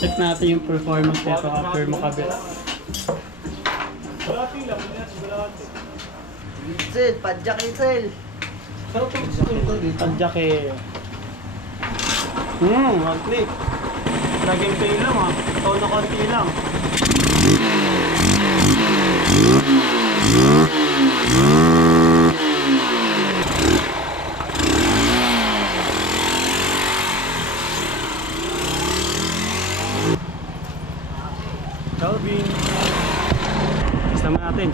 Check natin yung performance nito after makabit. Itzel, padjak Itzel. Padjak eh. One click. Laging kayo lang ha. Ito na konti lang. Calvin. Kasama natin.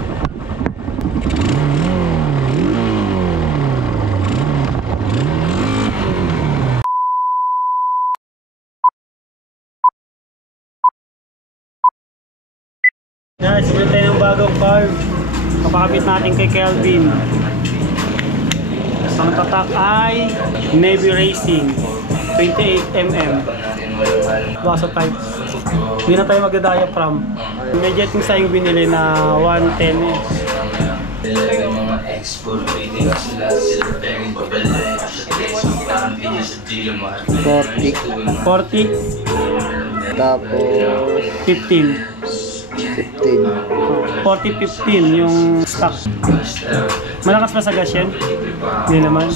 Guys, subit tayo ng bagong carb. Kapakabit natin kay Kelvin. Ang tatak ay Navy Racing 28mm. Baso type. Hindi na tayo magda-diaphragm. May jetting sa yung binili na 110 eh. 40. Tapos 15. 40-15 yung stock. Malakas ba sa gas yan? Hindi naman.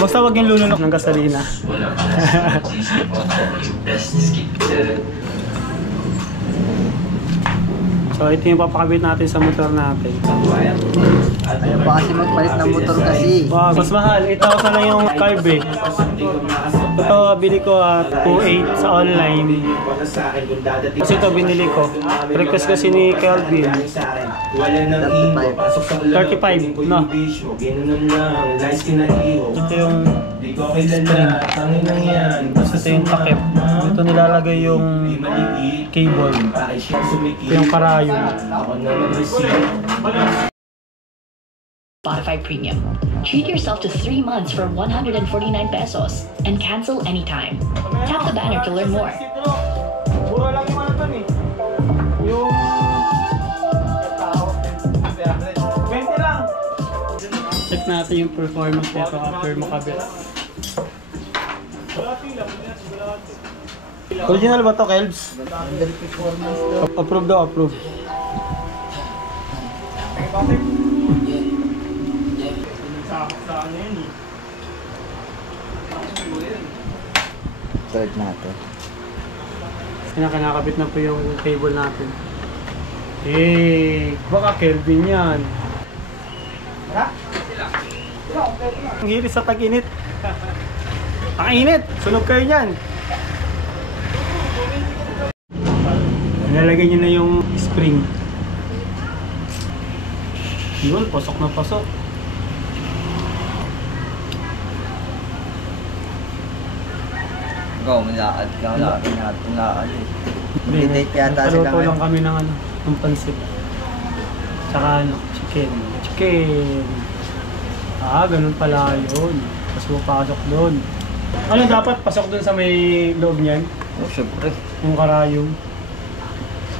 Basta wag yung lulunok ng gasolina. So ito yung papakabit natin sa motor natin. ayaw pa kasi magpalit ng motor kasi. Wow, mas mahal. 8,000 lang yung carb eh. Ito bili ko at 2.8 sa online. Kasi ito binili ko. Request kasi ni Kelvin. 35, no? Ito yung string. Tapos ito yung takip. Ito nilalagay yung cable. Ito yung karayom. Spotify Premium. Treat yourself to 3 months for 149 pesos and cancel anytime. Tap the banner to learn more. Mura lang yung ano dun eh. Yung 20 lang. Check natin yung performance nito after makabit. Original ba to, Kelbs? Under performance to. Approve daw, approve. Third natin. Kinakabit na po yung cable natin. Eh, baka Kelvin yan. Ang hirit sa tag-init. Ang init! Sunog kayo yan. Nilalagay nyo na yung spring. Yun, pasok na pasok. Ikaw, malakad ka. Malakad eh. May-date yata sila Paluto lang kami ng ano, ng pansit. Tsaka ano, chicken. Chicken! Ah, ganun pala yun. Tapos pupasok doon. Ano dapat? Pasok doon sa may loob niyan? Oh, syempre. Yung karayong.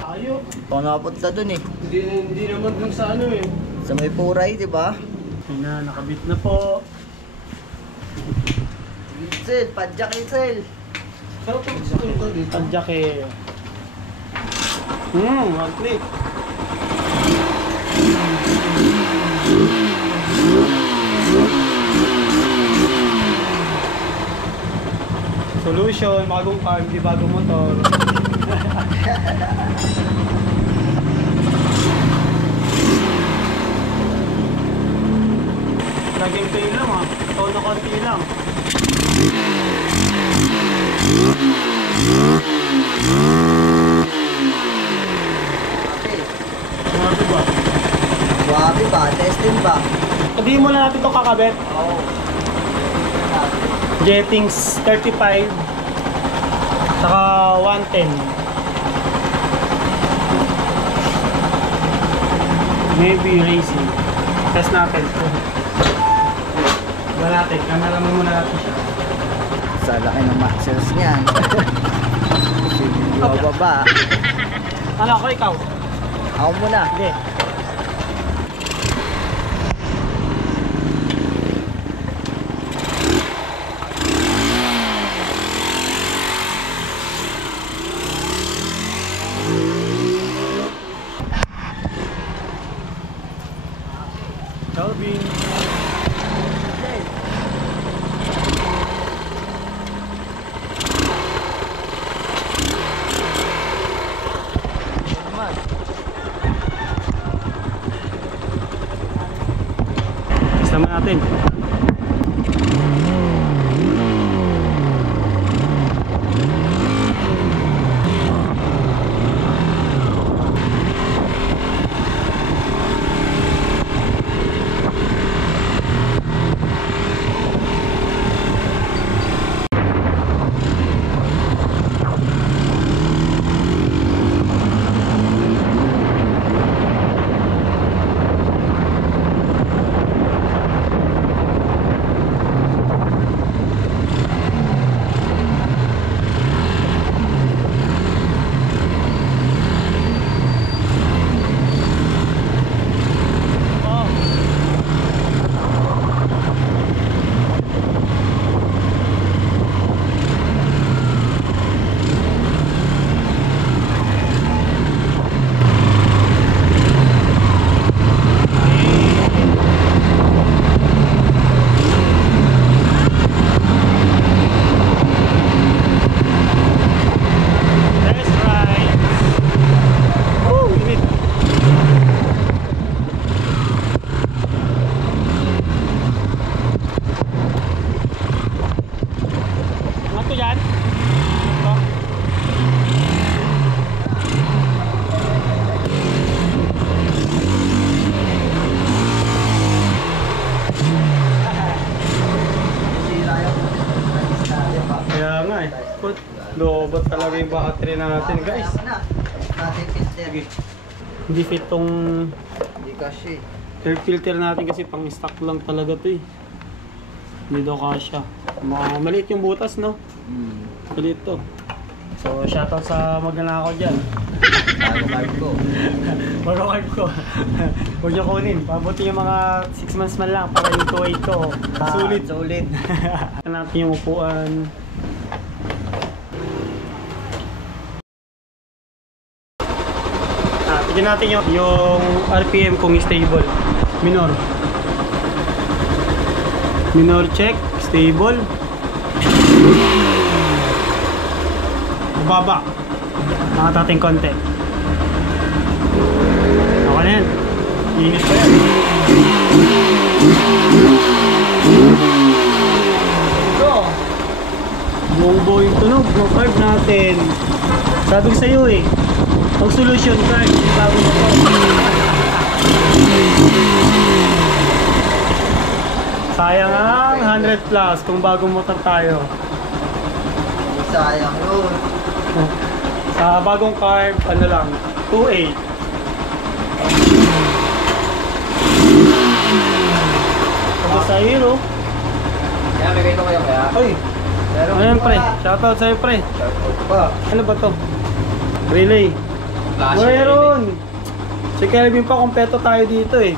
Ayaw. Ikaw nakapunta dun eh. Hindi naman dun sa ano eh. Sa may puray, di ba? Ayun na, nakabit na po. Itzel, padjak Itzel. Tadyak eh. One click. Solution, bagong carb, di bagong motor. Laging kayo lang ha. Ito na konti lang. Grabe ba? Grabe ba? Testing ba? Hindi mo na natin ito kakabit. Oo. Jettings 35 saka 110. Maybe racing. Test natin. Diba natin? Kameraman muna natin siya. Sa laki ng muscles niyan. Hindi baba. Ano ako, ikaw? Ako muna. Hindi. natin. Lobot talaga yung battery natin, guys. Sige. Hindi fit tong Hindi kasi. air filter natin kasi pang stock lang talaga to eh. Hindi daw kasya. Maliit yung butas, no? Maliit to. So, shoutout sa magnanakaw dyan. Bago card ko. Bago card ko. Huwag niyo kunin. Pabuti yung mga 6 months man lang para yung 2.8 ko. Sulit. Sulit. Natin yung upuan. Tignan natin yung RPM kung stable. Minor. Minor check. Stable. Baba. Nakatating konti. Okay na yan. Inis pa yan. Go! Buong-buo yung tunog ng card natin. Sabi ko sa'yo eh. Pag solution card, bago na po. Sayang ang 100 plus kung bagong motor tayo. Sayang yun. Sa bagong carb, ano lang, 2.8. Tapos sa hero. Kaya may ganito kayo kaya? Ay! Ayan pre, shoutout sa'yo pre. Shoutout pa. Ano ba to? Relay. Meron! Si Kelvin pa, kompleto tayo dito eh.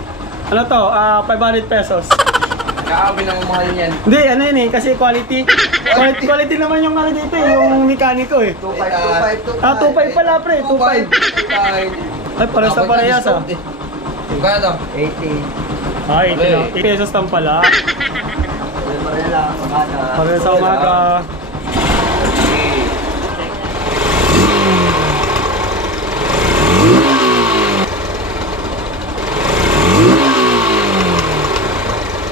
Ano to? 500 pesos. Kaabi ng mahal niyan. Hindi, ano yun eh, kasi quality. Quality naman yung ano dito eh, yung mekaniko eh. 2.5, 2.5 pala pre, 2.5. Ay, parehas na parehas ah. Kaya to? 80. Ay, ito lang. 8 pesos lang pala. Pareha lang, umaga. Parehas sa umaga.